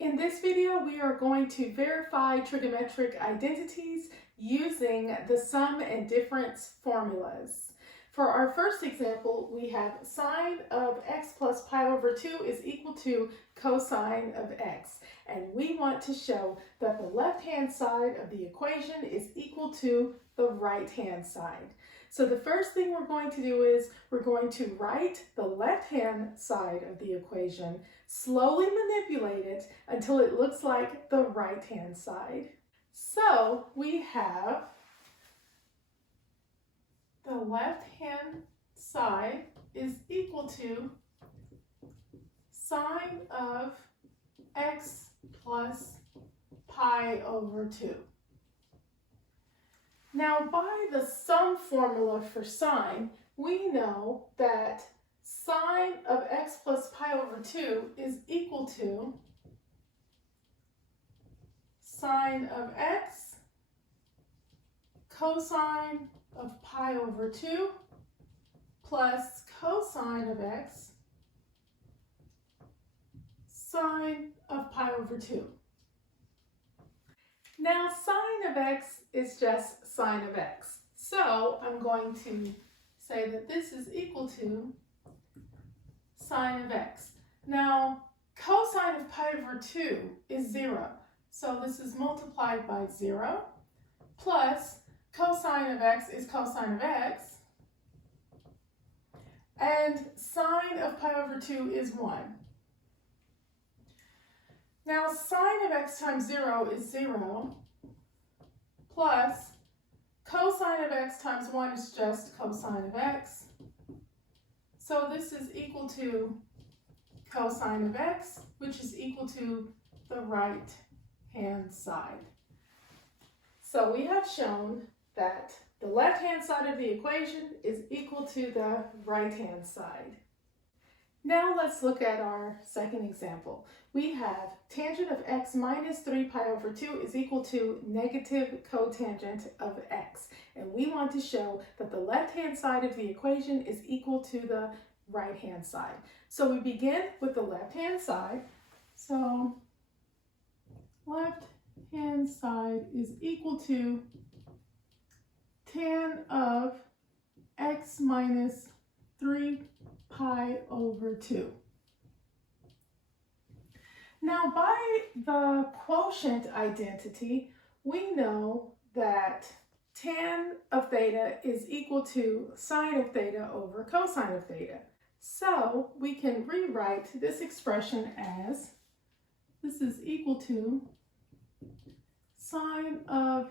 In this video, we are going to verify trigonometric identities using the sum and difference formulas. For our first example, we have sine of x plus pi over 2 is equal to cosine of x. And we want to show that the left-hand side of the equation is equal to the right-hand side. So the first thing we're going to do is we're going to write the left-hand side of the equation, slowly manipulate it until it looks like the right-hand side. So we have the left-hand side is equal to sine of x plus pi over 2. Now, by the sum formula for sine, we know that sine of x plus pi over 2 is equal to sine of x cosine of pi over 2 plus cosine of x sine of pi over 2. Now, sine of x is just sine of x. So I'm going to say that this is equal to sine of x. Now, cosine of pi over 2 is 0. So this is multiplied by 0 plus cosine of x is cosine of x. And sine of pi over 2 is 1. Now, sine of x times 0 is 0, plus cosine of x times 1 is just cosine of x. So this is equal to cosine of x, which is equal to the right-hand side. So we have shown that the left-hand side of the equation is equal to the right-hand side. Now let's look at our second example. We have tangent of x minus 3 pi over 2 is equal to negative cotangent of x. And we want to show that the left-hand side of the equation is equal to the right-hand side. So we begin with the left-hand side. So left-hand side is equal to tan of x minus 3 pi over 2. Now, by the quotient identity, we know that tan of theta is equal to sine of theta over cosine of theta. So we can rewrite this expression as this is equal to sine of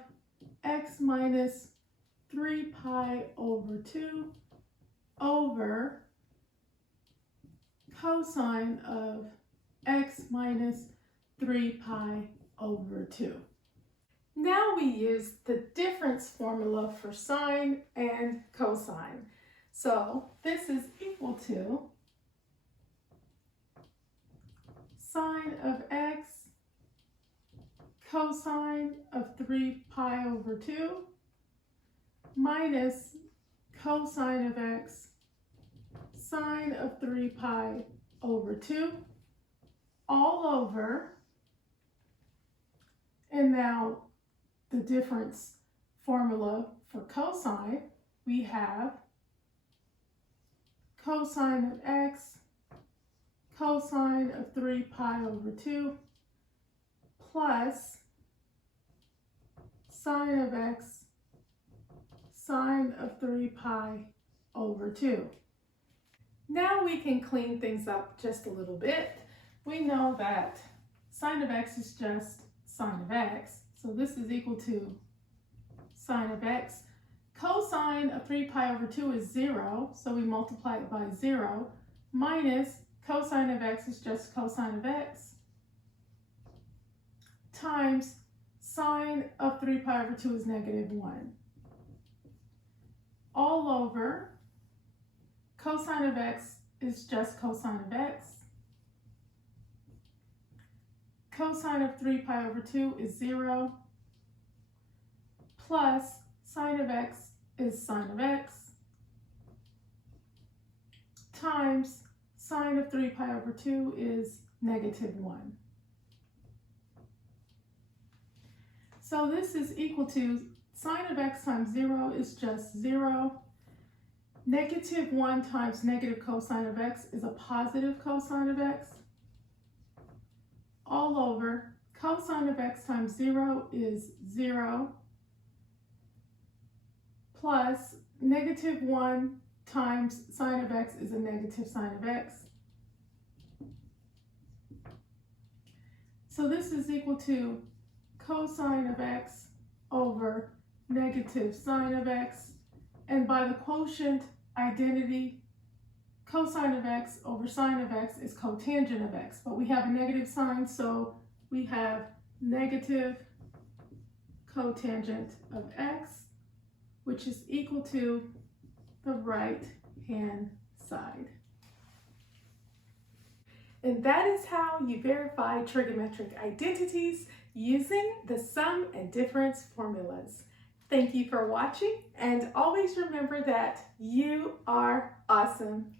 x minus 3 pi over 2 over cosine of x minus 3 pi over 2. Now we use the difference formula for sine and cosine. So this is equal to sine of x cosine of 3 pi over 2 minus cosine of x sine of 3 pi over 2 all over, and now the difference formula for cosine, we have cosine of x cosine of 3 pi over 2 plus sine of x sine of 3 pi over 2. Now we can clean things up just a little bit. We know that sine of x is just sine of x, so this is equal to sine of x. Cosine of 3 pi over 2 is 0, so we multiply it by 0, minus cosine of x is just cosine of x, times sine of 3 pi over 2 is negative 1. All over cosine of x is just cosine of x. Cosine of 3 pi over 2 is 0, plus sine of x is sine of x, times sine of 3 pi over 2 is negative 1. So this is equal to sine of x times 0 is just 0. Negative 1 times negative cosine of x is a positive cosine of x. All over cosine of x times 0 is 0. Plus negative 1 times sine of x is a negative sine of x. So this is equal to cosine of x over negative sine of x. And by the quotient identity, cosine of x over sine of x is cotangent of x. But we have a negative sign, so we have negative cotangent of x, which is equal to the right-hand side. And that is how you verify trigonometric identities using the sum and difference formulas. Thank you for watching, and always remember that you are awesome.